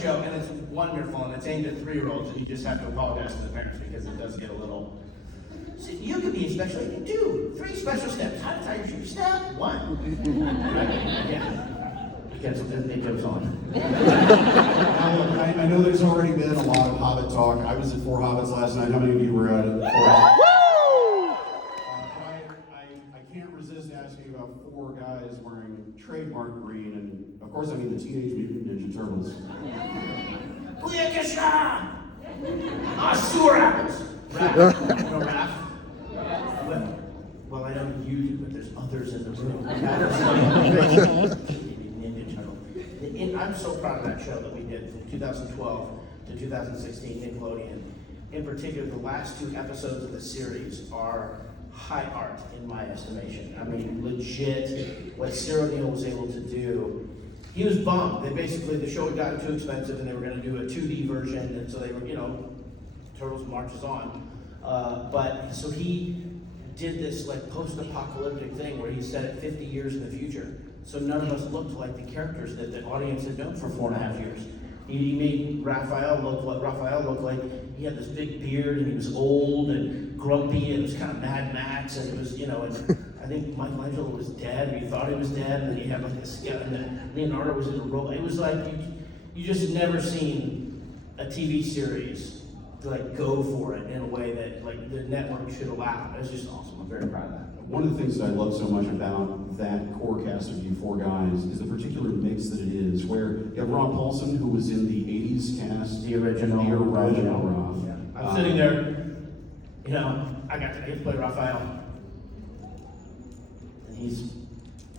show, and it's wonderful, and it's aimed at 3-year-olds, and you just have to apologize to the parents because it does get a little. So you could be a special, 2, 3 special steps. How to tie your shoe? Step 1. Right? Yeah. Because it goes on. I know there's already been a lot of Hobbit talk. I was at 4 Hobbits last night. How many of you were at it? 4 Hobbits? I can't resist asking about 4 guys wearing trademark green, and of course I mean the Teenage Mutant Ninja Turtles. Booyakasha! Asura! Raph. You know Raph? Well, I know you do, but there's others in the room. I'm so proud of that show that we did from 2012 to 2016, Nickelodeon. In particular, the last 2 episodes of the series are high art in my estimation. I mean, legit, what Cyril Neal was able to do. He was bummed. The show had gotten too expensive and they were going to do a 2D version, and so they were, Turtles marches on. But so he did this like post-apocalyptic thing where he set it 50 years in the future. So none of us looked like the characters that the audience had known for 4.5 years. He made Raphael look what Raphael looked like. He had this big beard and he was old and grumpy and it was kind of Mad Max, and it was, and I think Michelangelo was dead, or you thought he was dead, and then he had like a skeleton, and Leonardo was in a role. It was like, you just never seen a TV series like go for it in a way that like the network should allow. It was just awesome. I'm very proud of that. One of the things that I love so much about that core cast of you 4 guys is the particular mix that it is, where you have Ron Paulson, who was in the 80s cast. The original Rob. Yeah. I'm sitting there, I got to play Raphael. And he's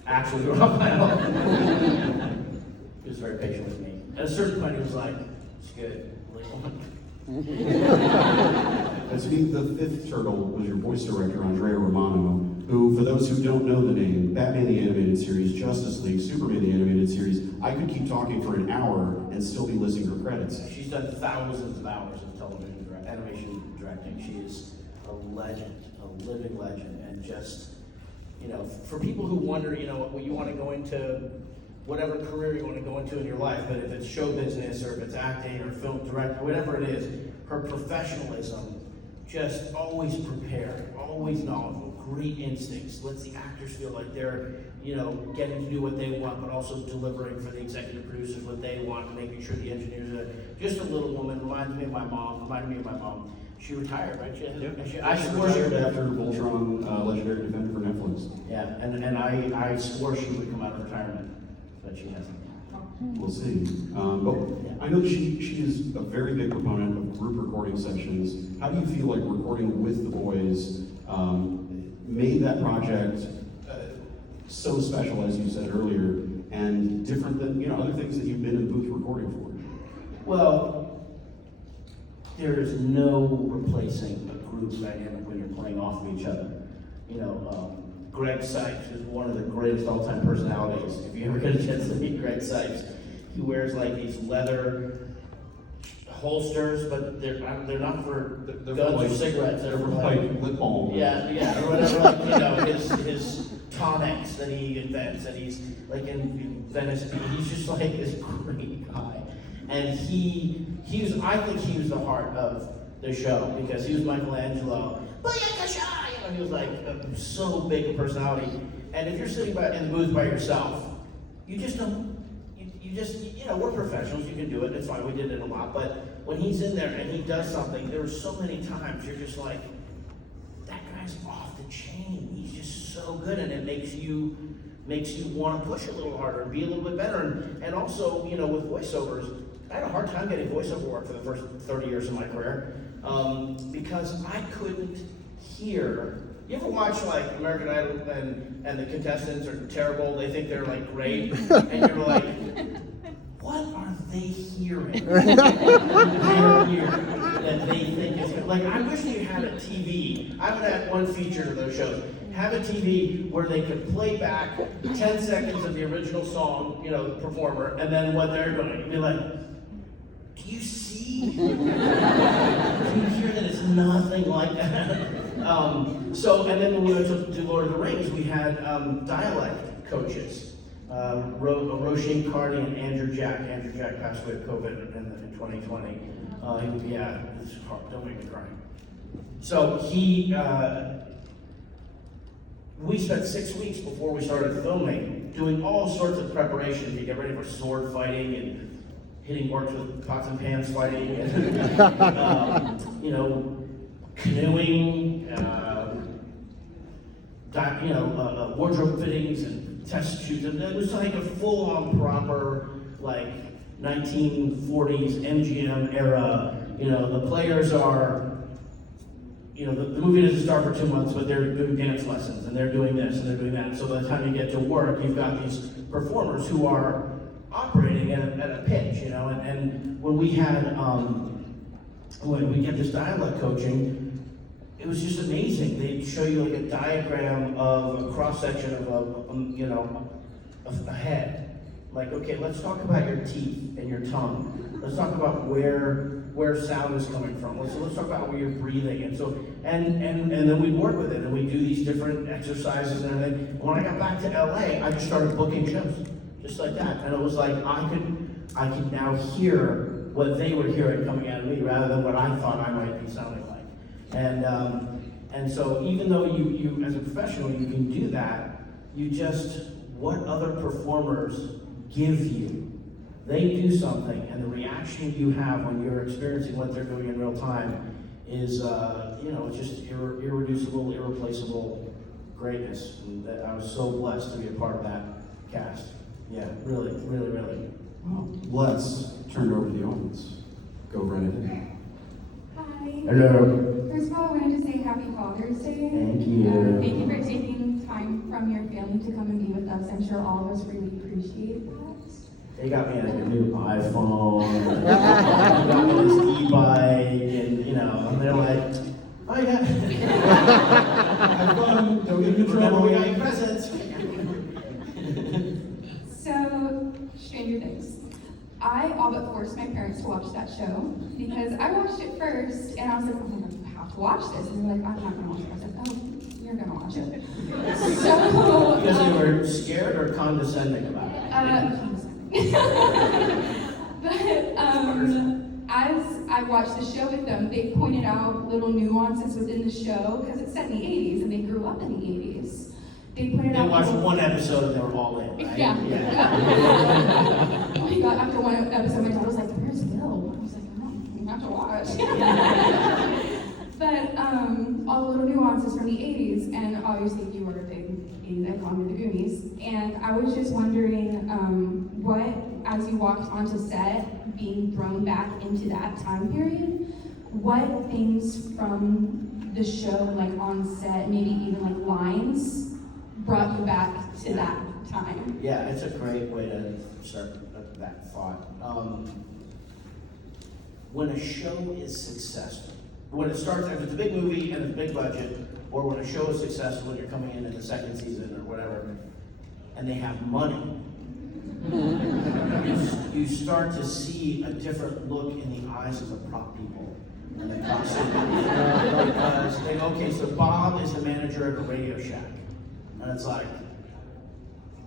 actually Raphael. He was very patient with me. At a certain point, he was like, it's good. As the 5th turtle was your voice director, Andrea Romano, who, for those who don't know the name, Batman the Animated Series, Justice League, Superman the Animated Series, I could keep talking for an hour and still be listing her credits. She's done thousands of hours of television animation directing. She is a legend, a living legend, and just, for people who wonder, what you want to go into, whatever career you want to go into in your life, but if it's show business or if it's acting or film director, whatever it is, her professionalism, just always prepared, always knowledgeable, great instincts, lets the actors feel like they're, getting to do what they want, but also delivering for the executive producers what they want, and making sure the engineers are just a little woman. Reminded me of my mom. She retired, right? I swore she would after Voltron Legendary Defender for Netflix. Yeah, and I swore she would come out of retirement, but she hasn't. We'll see. But I know she is a very big proponent of group recording sessions. How do you feel like recording with the boys made that project so special, as you said earlier, and different than other things that you've been in the booth recording for? Well, there is no replacing a group dynamic when you're playing off of each other. Greg Sipes is one of the greatest all-time personalities. If you ever get a chance to meet Greg Sipes, he wears like these leather holsters, but they're not for guns or cigarettes. They're for like lip balm. Yeah, or whatever. His tonics that he invents, and he's like in Venice. He's just like this great guy, and I think he was the heart of the show because he was Michelangelo. He was like so big a personality, and if you're sitting in the booth by yourself, you just don't. We're professionals. You can do it. It's fine. We did it a lot, but when he's in there and he does something, there were so many times you're just like, that guy's off the chain. He's just so good, and it makes you want to push a little harder and be a little bit better. And also, with voiceovers, I had a hard time getting voiceover work for the first 30 years of my career because I couldn't hear. You ever watch like American Idol and the contestants are terrible? They think they're like great, and you're like, what are they hearing? That they think is good. Like, I wish they had a TV. I would have one feature to those shows. Have a TV where they could play back 10 seconds of the original song, the performer, and then what they're doing. You'd be like, do you see? Can you hear that it's nothing like that? And then when we went to Lord of the Rings, we had dialect coaches. Roisin Carney and Andrew Jack. Andrew Jack passed away of COVID in 2020. Yeah, it's hard. Don't make me cry. So we spent 6 weeks before we started filming doing all sorts of preparation to get ready for sword fighting and hitting orcs with pots and pans fighting, and canoeing, wardrobe fittings and test shoots. And it was like a full-on proper, like 1940s MGM era. The players are. The movie doesn't start for 2 months, but they're doing dance lessons, and they're doing this, and they're doing that. So by the time you get to work, you've got these performers who are operating at a pitch, and when we had, when we get this dialect coaching, it was just amazing. They'd show you like a diagram of a cross-section of a head. Like, okay, let's talk about your teeth and your tongue. Let's talk about where sound is coming from. Let's talk about where you're breathing. And so, and then we work with it, and we do these different exercises and everything. And when I got back to LA, I just started booking shows, just like that. And it was like I could now hear what they were hearing coming out of me, rather than what I thought I might be sounding like. And so even though you as a professional you can do that, what other performers give you. They do something, and the reaction you have when you're experiencing what they're doing in real time is, it's just irreducible, irreplaceable greatness. And I was so blessed to be a part of that cast. Yeah, really, really, really. Well, let's turn it over to the audience. Go right ahead. Hi. Hello. First of all, I wanted to say Happy Father's Day. Thank you. Thank you for taking time from your family to come and be with us. I'm sure all of us really appreciate that. They got me like a new iPhone, got me this e-bike, and they're like, oh yeah. Have fun. Don't get in Remember, trouble. we got your presents. So, Stranger Things. I all but forced my parents to watch that show because I watched it first and I was like, oh my God, you have to watch this. And they're like, I'm not gonna watch it. I was like, oh, you're gonna watch it. So, You guys were scared or condescending about it? condescending. But as I watched the show with them, they pointed out little nuances within the show because it's set in the 80s and they grew up in the 80s. They pointed They out. watched one episode and they were all in, right? Yeah. Oh my God, after one episode, my dad was like, where's Bill? I was like, oh, you have to watch. But all the little nuances from the 80s, and obviously you were a big 80s icon with the Goonies, and I was just wondering what, as you walked onto set, being thrown back into that time period, what things from the show, like on set, maybe even like lines, brought you back to that time? Yeah, it's a great way to start that thought. When a show is successful, when it starts, if it's a big movie and it's a big budget, or when a show is successful when you're coming in the second season or whatever, and they have money, you start to see a different look in the eyes of the prop people and the costume. Because they go, okay, so Bob is the manager at a Radio Shack. And it's like,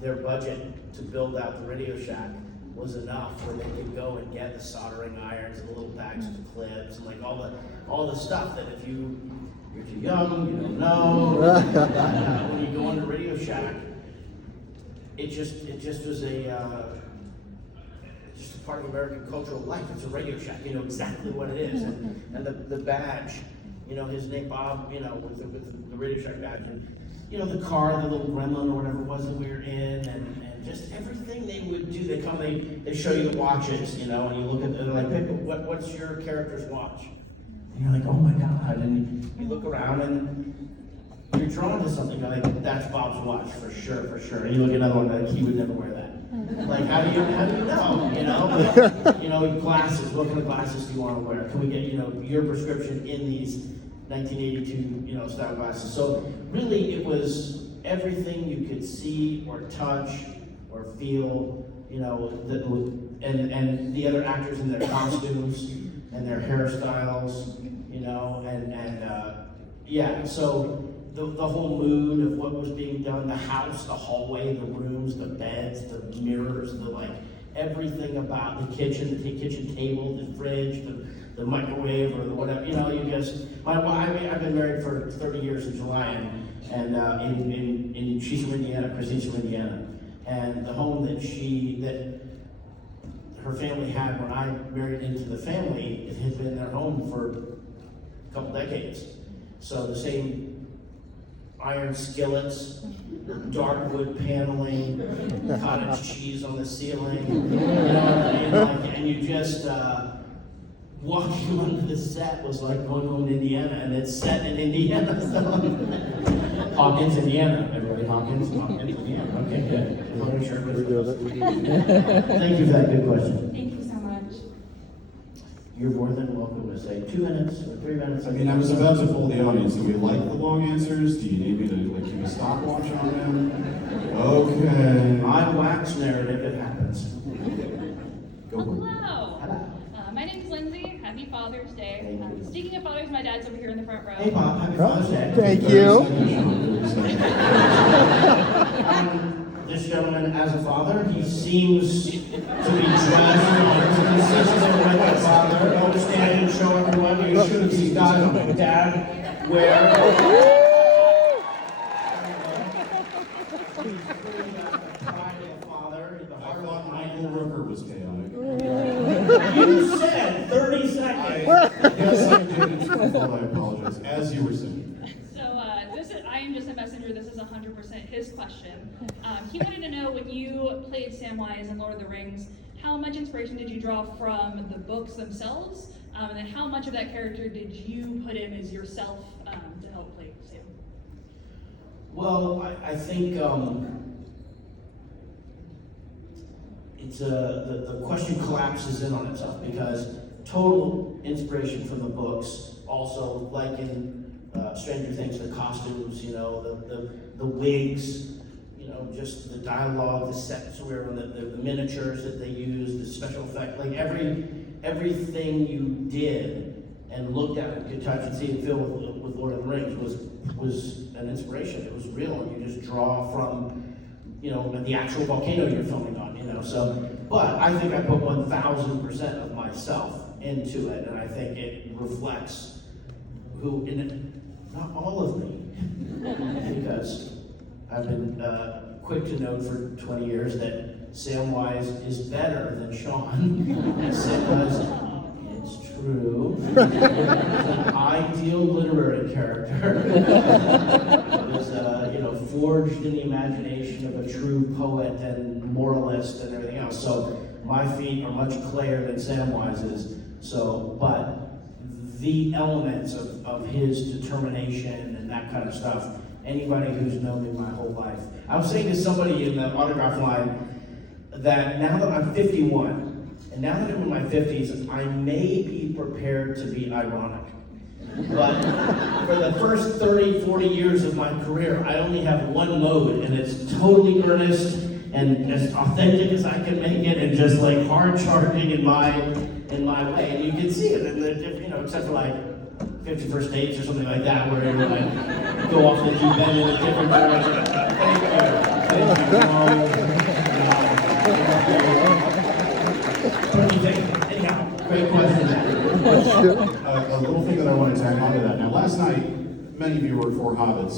their budget to build out the Radio Shack was enough where they could go and get the soldering irons and the little bags of clips and like all the stuff that if you're too young, you don't know. When you go into Radio Shack, it just was just a part of American cultural life. It's a Radio Shack. You know exactly what it is, and the badge. His name Bob. With the Radio Shack badge. And, the car, the little gremlin or whatever it was that we were in, and just everything they would do. They show you the watches, and you look at it, they're like, pick what's your character's watch? And you're like, oh my God. And you look around and you're drawn to something. You're like, that's Bob's watch for sure. And you look at another one, like, he would never wear that. Like, how do you know? Glasses. What kind of glasses do you want to wear? Can we get, your prescription in these 1982, style glasses? So really, it was everything you could see or touch or feel, and the other actors in their costumes and their hairstyles, yeah. So the whole mood of what was being done, the house, the hallway, the rooms, the beds, the mirrors, the like, everything about the kitchen table, the fridge, the microwave, or the whatever, you know, you just, I've been married for 30 years in July, and she's from Indiana, Christine's from Indiana, and the home that her family had when I married into the family, it had been their home for a couple decades. So the same iron skillets, dark wood paneling, cottage cheese on the ceiling, you know what I mean? Like, and you just, walking onto the set was like going home to Indiana, and it's set in Indiana. So. Hawkins, Indiana. Everybody, Hawkins, Indiana. Okay, good. Just want to make sure everybody's- Thank you for that good question. Thank you so much. You're more than welcome to say 2 minutes or 3 minutes. I mean, I was about to poll the audience. Do we like the long answers? Do you need me to like keep a stopwatch on them? Okay. My wax narrative, it happens. Go for it. Hello. Hello. My name's Lindsay. Happy Father's Day. Thank you. Speaking of fathers, my dad's over here in the front row. Hey, Bob. Happy Father's Day. Thank you. This gentleman, as a father, he seems to be dressed consistent with a father. Don't stand and show everyone. You should have seen God, Dad, where. Pride of a father, the I heart thought of Michael Rooker was chaotic. You said 30 seconds. Yes, I did. I apologize. As you were saying. So I am just a messenger. This is 100% his question. He wanted to know, when you played Samwise in Lord of the Rings, how much inspiration did you draw from the books themselves? And then how much of that character did you put in as yourself to help play Sam? Well, I think it's the question collapses in on itself, because total inspiration from the books, also like in Stranger Things, the costumes, you know, the wigs, you know, just the dialogue, the sets we were on, the miniatures that they used, the special effect, like everything you did and looked at and could touch and see and feel with Lord of the Rings was an inspiration. It was real, and you just draw from, you know, the actual volcano you're filming on, you know. So, but I think I put 1,000% of myself into it, and I think it reflects who, not all of me, because I've been quick to note for 20 years that Samwise is better than Sean. Samwise, it's true, is an ideal literary character. It was, you know, forged in the imagination of a true poet and moralist and everything else. So my feet are much clayer than Samwise's. So, but the elements of his determination and that kind of stuff, anybody who's known me my whole life. I was saying to somebody in the autograph line that now that I'm 51, and now that I'm in my 50s, I may be prepared to be ironic. But for the first 30, 40 years of my career, I only have one mode, and it's totally earnest and as authentic as I can make it, and just like hard charging in my way. And you can see it in the, you know, except for like 51st dates or something like that, where you like go off the deep end in a different direction. Thank you. What do you think? Anyhow, great question. A little thing that I want to tack onto that. Now, last night, many of you were for Hobbits.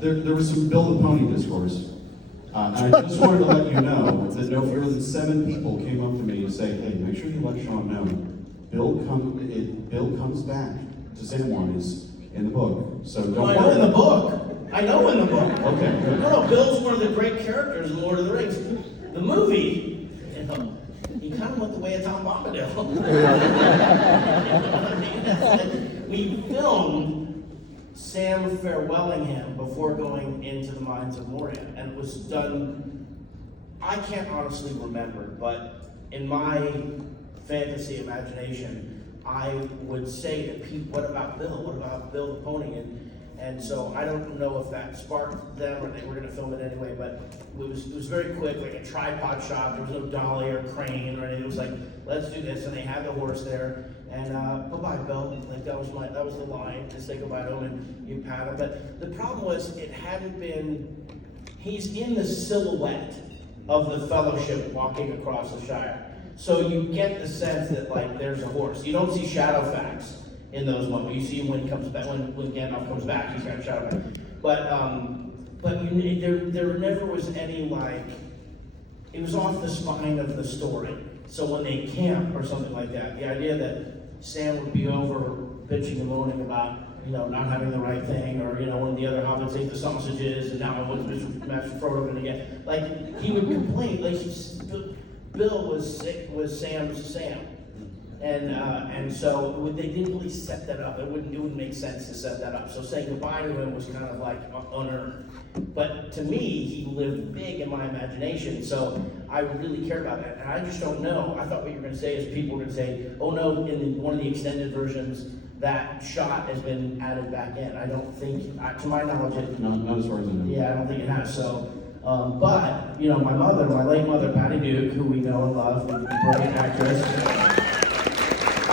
There was some Bill the Pony discourse. And I just wanted to let you know that no fewer than 7 people came up to me to say, hey, make sure you let Sean know. Bill comes back to Samwise in the book. So don't I know in the book. I know in the book. Okay, good. No, Bill's one of the great characters in Lord of the Rings. The movie, you know, he kind of went the way of Tom Bombadil. We filmed Sam farewelling him before going into the Mines of Moria, and it was done, I can't honestly remember, but in my fantasy imagination, I would say to Pete, what about Bill? What about Bill the Pony? And so I don't know if that sparked them or they were gonna film it anyway, but it was very quick, like a tripod shot. There was no dolly or crane or anything. It was like, let's do this. And they had the horse there. And bye-bye, Bill. Like that was the line to say goodbye to him, and you pat him. But the problem was it hadn't been. He's in the silhouette of the Fellowship walking across the Shire, so you get the sense that like there's a horse. You don't see shadow facts in those moments. You see him when he comes back, when Gandalf comes back, he's got a shadow fact. But there never was any like. It was off the spine of the story. So when they camp or something like that, the idea that Sam would be over bitching and moaning about, not having the right thing, or, when the other hobbits ate the sausages, and now I was Master Frodo gonna get, like, he would complain, like, Bill was Sam's Sam. And so they didn't really set that up. It wouldn't make sense to set that up. So saying goodbye to him was kind of like unearned. But to me, he lived big in my imagination, so I really cared about that. And I just don't know. I thought what you were going to say is people were going to say, oh no, in one of the extended versions, that shot has been added back in. I don't think, to my knowledge, Not as far as I know. yeah, I don't think it has. So, but, my late mother, Patty Duke, who we know and love, a brilliant actress.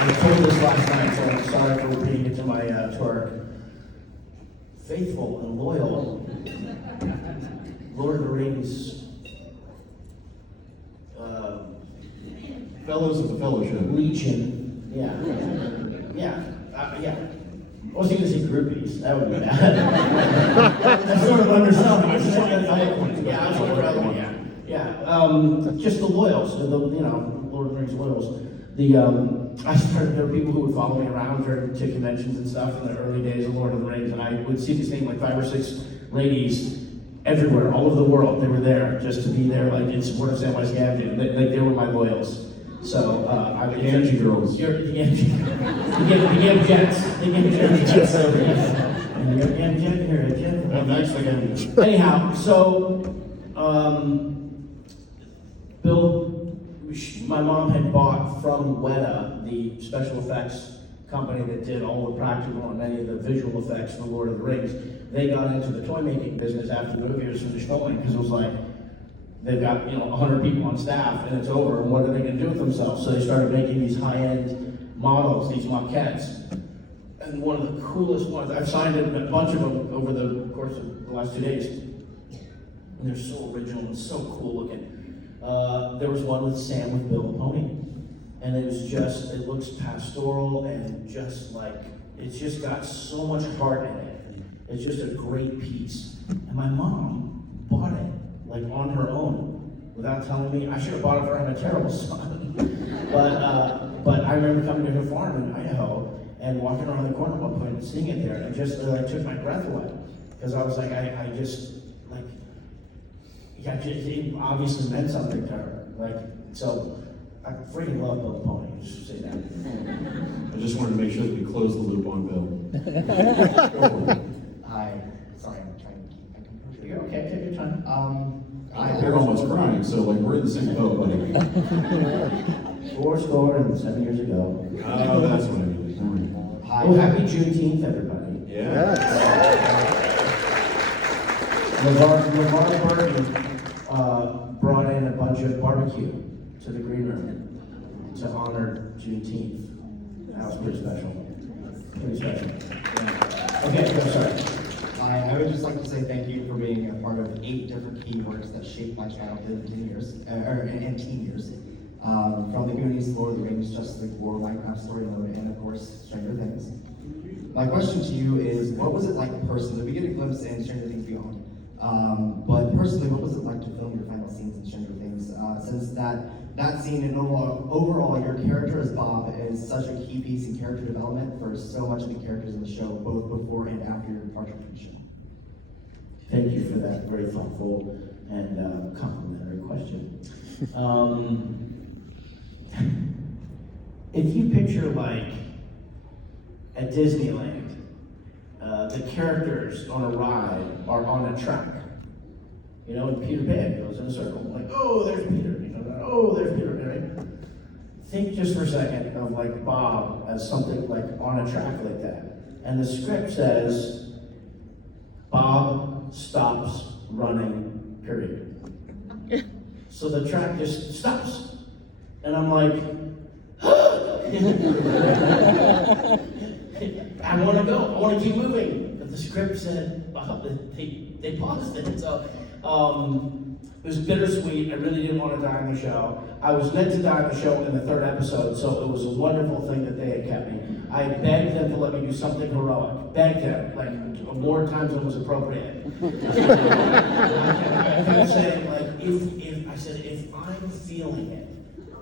I told this last night, so I'm sorry for repeating it to our faithful and loyal Lord of the Rings Fellows of the Fellowship. Legion. Yeah. I wasn't going to say groupies. That would be bad. That's sort of underselling. I was just trying to high points. Yeah, I was going to rather one. Yeah. Just the loyals, the Lord of the Rings loyals. There were people who would follow me around to conventions and stuff in the early days of Lord of the Rings, and I would see these things like 5 or 6 ladies everywhere, all over the world. They were there just to be there, like in support of Samwise Gamgee. They were my loyals. So I would Angie girls. The Gam Jets. The Gam Jets. And the Gam Jet here, Jet. Next again. Anyhow, so my mom had bought from Weta, the special effects company that did all the practical and many of the visual effects for Lord of the Rings. They got into the toy making business after the movie was finished filming, because it was like, they've got 100 people on staff and it's over, and what are they going to do with themselves? So they started making these high-end models, these maquettes. And one of the coolest ones, I've signed a bunch of them over the course of the last 2 days. And they're so original and so cool looking. There was one with Sam with Bill the Pony. And it looks pastoral and just like, it's just got so much heart in it. It's just a great piece. And my mom bought it, like on her own, without telling me. I should have bought it for her. I'm a terrible son. But I remember coming to her farm in Idaho and walking around the corner at one point and seeing it there, and it just took my breath away. Because I was like, it obviously meant something to her. So I freaking love Bill the Pony, just to say that. I just wanted to make sure that we closed the loop on Bill. Hi. Sorry, I'm trying to keep my composure. You're okay, take your time. You're almost crying, so we're in the same boat, buddy. 4 score and 7 years ago. Oh, that's what I mean. Hi. Oh, happy Juneteenth, everybody. Yeah. LeVar Burton brought in a bunch of barbecue to the green room to honor Juneteenth. That was pretty special. Pretty special. Yeah. Okay, go, sorry. Hi, I would just like to say thank you for being a part of 8 different key works that shaped my childhood in 10 years, and teen years. From the Goonies, Lord of the Rings, Justice League War, Minecraft Story Mode, and of course, Stranger Things. My question to you is, what was it like personally? We get a glimpse in Stranger Things Beyond, but personally, what was it like to film your final scenes in Stranger Things? Since that scene and overall, your character as Bob is such a key piece in character development for so much of the characters in the show, both before and after your departure from the show. Thank you for that very thoughtful and complimentary question. If you picture like at Disneyland, the characters on a ride are on a track. And Peter Pan goes in a circle, like, oh, there's Peter. Oh, there's Peter, right? Think just for a second of like Bob as something like on a track like that. And the script says, Bob stops running, period. So the track just stops. And I'm like, I want to go. I want to keep moving. But the script said, they paused it. So it was bittersweet. I really didn't want to die on the show. I was meant to die on the show in the 3rd episode, so it was a wonderful thing that they had kept me. I begged them to let me do something heroic. Begged them, like more times than was appropriate. I kept saying, like, if I'm feeling it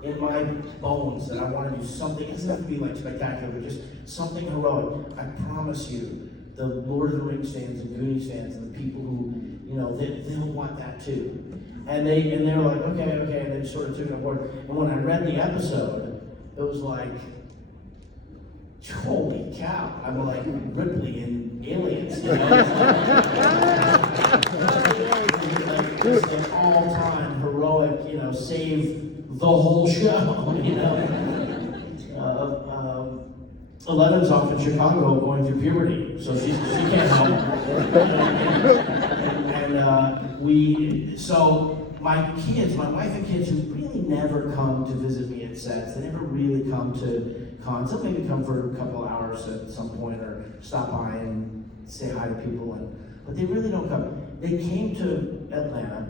in my bones that I want to do something, it doesn't have to be like spectacular, but just something heroic. I promise you, the Lord of the Rings fans and Goonies fans and the people who, they'll want that too. And they're like, okay, and they sort of took it on board. And when I read the episode, it was like, holy cow! I'm like Ripley in Aliens. It's an all-time heroic, save the whole show. Eleven's off in Chicago going through puberty, so she can't help. So my kids, my wife and kids, who really never come to visit me at sets, they never really come to cons. They'll maybe come for a couple hours at some point or stop by and say hi to people, but they really don't come. They came to Atlanta,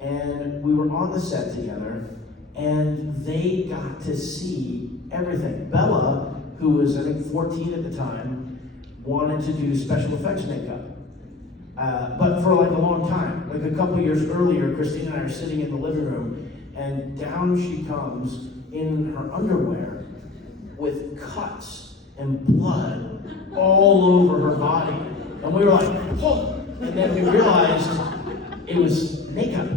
and we were on the set together, and they got to see everything. Bella, who was, I think, 14 at the time, wanted to do special effects makeup. But for like a long time, like a couple years earlier, Christine and I are sitting in the living room, and down she comes in her underwear with cuts and blood all over her body. And we were like, oh! And then we realized it was makeup.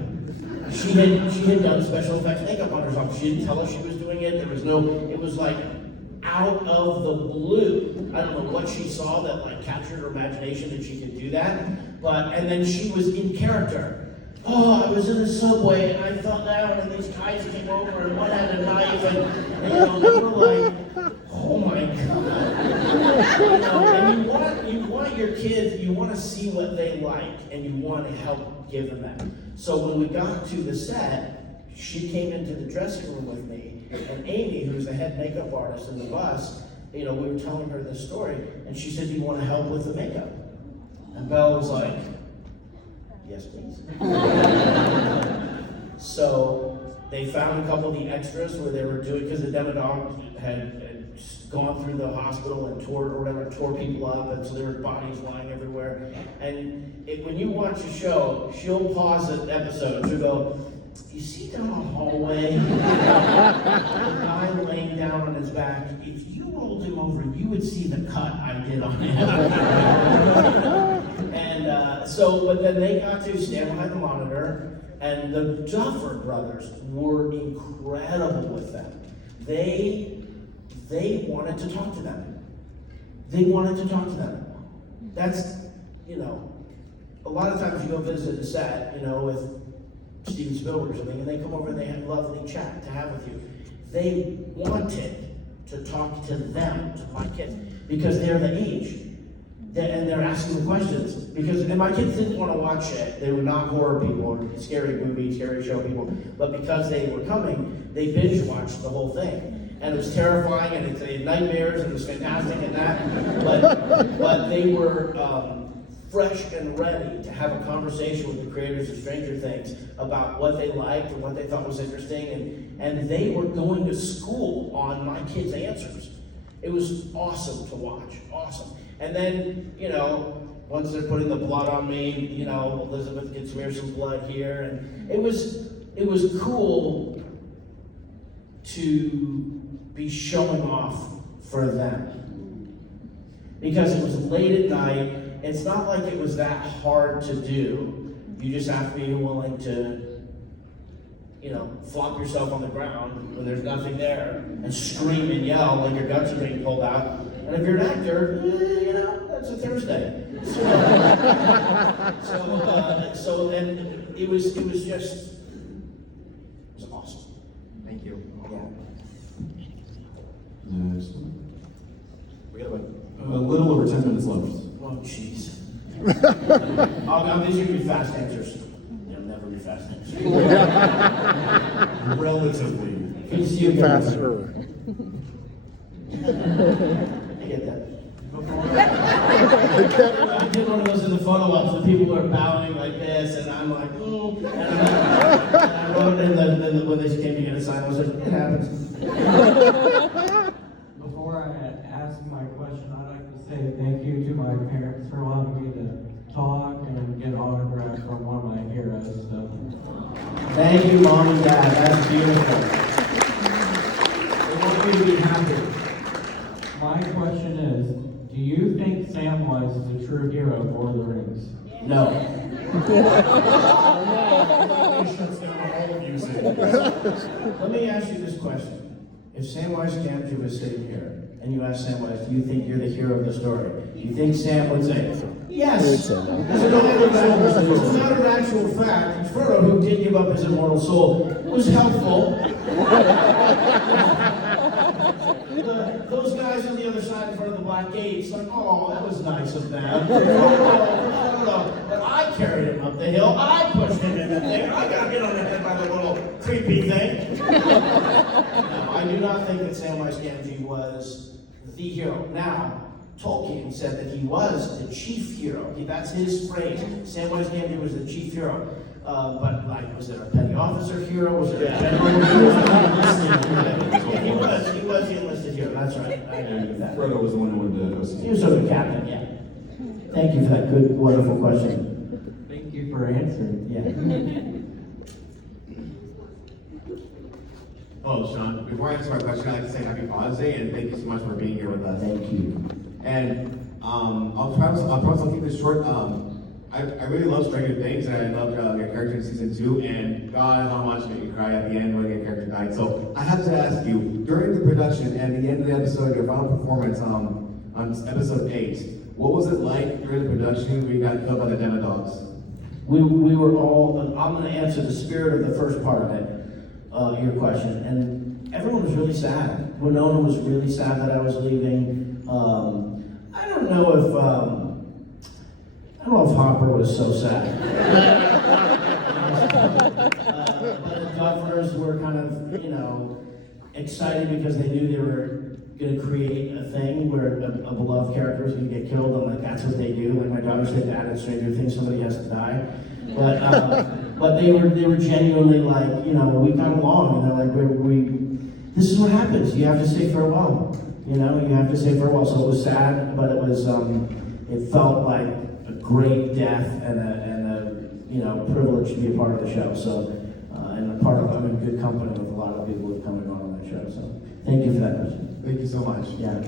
She had done special effects makeup on herself. She didn't tell us she was doing it. It was like out of the blue. I don't know what she saw that like captured her imagination that she could do that. And then she was in character. Oh, I was in the subway and I fell down and these guys came over and one had a knife and we were like, oh my God. And you want your kids, you want to see what they like and you want to help give them that. So when we got to the set, she came into the dressing room with me, and Amy, who's the head makeup artist in the bus, we were telling her this story, and she said, do you want to help with the makeup? And Belle was like, yes, please. So they found a couple of the extras where they were doing, because the Demodog had gone through the hospital and tore people up, and so there were bodies lying everywhere. And when you watch a show, she'll pause an episode, she'll go, you see down the hallway, the guy laying down on his back, if you rolled him over, you would see the cut I did on him. But then they got to stand behind the monitor, and the Duffer brothers were incredible with them. They wanted to talk to them. That's, a lot of times you go visit a set, with Steven Spielberg or something, and they come over and they have lovely chat to have with you. They wanted to talk to them, to my kids, because they're the age. And they're asking the questions. And my kids didn't want to watch it. They were not horror people or scary movie, scary show people. But because they were coming, they binge watched the whole thing. And it was terrifying, and they had nightmares, and it was fantastic and that. But they were fresh and ready to have a conversation with the creators of Stranger Things about what they liked and what they thought was interesting. And they were going to school on my kids' answers. It was awesome to watch, awesome. And then, once they're putting the blood on me, Elizabeth can smear some blood here. And it was cool to be showing off for them. Because it was late at night. It's not like it was that hard to do. You just have to be willing to, flop yourself on the ground when there's nothing there and scream and yell like your guts are being pulled out. And if you're an actor, that's a Thursday. So then it was awesome. Thank you. Next one. We got a little over 10 minutes left. Oh, jeez. These are gonna be fast answers. They'll never be fast answers. Relatively. PCU Faster. I get that. I did one of those in the photo ops, and people were bowing like this, and I'm like, and I wrote it, and then when they came to get a sign, I was like, it happens. Before I ask my question, I'd like to say thank you to my parents for allowing me to talk and get autographs from one of my heroes. So. Thank you, Mom and Dad. That's beautiful. I want you to be happy. My question is, do you think Samwise is a true hero of Lord of the Rings? No. Let me ask you this question. If Samwise Gamgee was sitting here, and you asked Samwise, do you think you're the hero of the story? Do you think Sam would say, yes? As a matter of actual fact, Frodo, who did give up his immortal soul, was helpful. Those guys on the other side in front of the black gate, it's like, oh, that was nice of them. But I carried him up the hill. I pushed him in the thing. I got hit on the head by the little creepy thing. No, I do not think that Samwise Gamgee was the hero. Now, Tolkien said that he was the chief hero. That's his phrase. Samwise Gamgee was the chief hero. But like, was there a petty officer hero? Was there a general hero? Yeah, he was the enlisted hero. That's right. I agree with that. Frodo was the one who went to OC. He was sort of a captain, yeah. Thank you for that good, wonderful question. Thank you for answering. Yeah. Hello, Sean. Before I answer my question, I'd like to say Happy Father's Day and thank you so much for being here with us. Thank you. And I'll promise I'll keep this short. I really love Stranger Things and I loved your character in season 2. And God, how much made me cry at the end when your character died. So I have to ask you, during the production and the end of the episode, your final performance on episode 8, what was it like during the production when you got killed by the Demodogs? We were all, I'm going to answer the spirit of the first part of it, your question. And everyone was really sad. Winona was really sad that I was leaving. I don't know if Hopper was so sad. But the governors were kind of, excited because they knew they were going to create a thing where a beloved character is going to get killed, and like that's what they do. Like my daughter said, "Dad, in Stranger Things, somebody has to die." But they were genuinely like, we come along, and they're like, this is what happens. You have to say farewell. You have to say farewell. So it was sad, but it was it felt like a great death and a privilege to be a part of the show. So and a part of I'm in good company with a lot of people who have come and gone on that show. So thank you for that question. Thank you so much. Yeah.